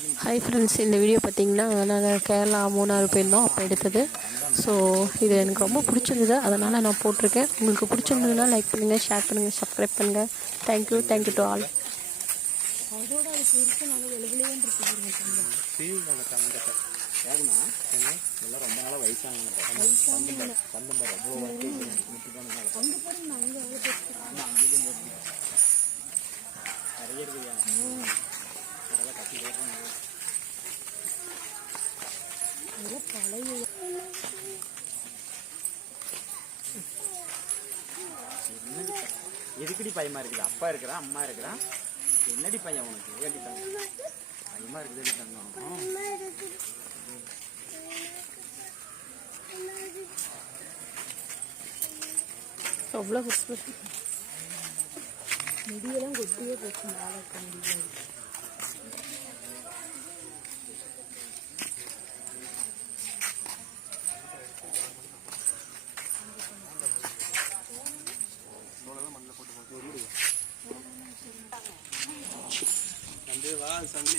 Hi friends, இந்த video பார்த்தீங்கன்னா நாங்கள் கேரளா மூணாறு போயிருந்தோம் அப்போ எடுத்தது. ஸோ இது எனக்கு ரொம்ப பிடிச்சிருந்தது, அதனால் நான் போட்டிருக்கேன். உங்களுக்கு பிடிச்சிருந்ததுன்னா லைக் பண்ணுங்கள், ஷேர் பண்ணுங்கள், சப்ஸ்கிரைப் பண்ணுங்கள். Thank you to all. அதோட அதுக்கு இருக்கு நாங்கள் எழுதுலேன்னு ரொம்ப நாளாக வயசானவங்க எதுக்கடி பயமா இருக்குது? அப்பா இருக்கிறான், அம்மா இருக்கிறான், என்னடி பையன் உனக்கு? ஏடிட்டாங்க பயமா இருக்குது. ஏடிட்டாங்க அவ்வளோ முடியெல்லாம் கொட்டியே போச்சு. மேலே முடியாது. சண்டே வா, சண்டே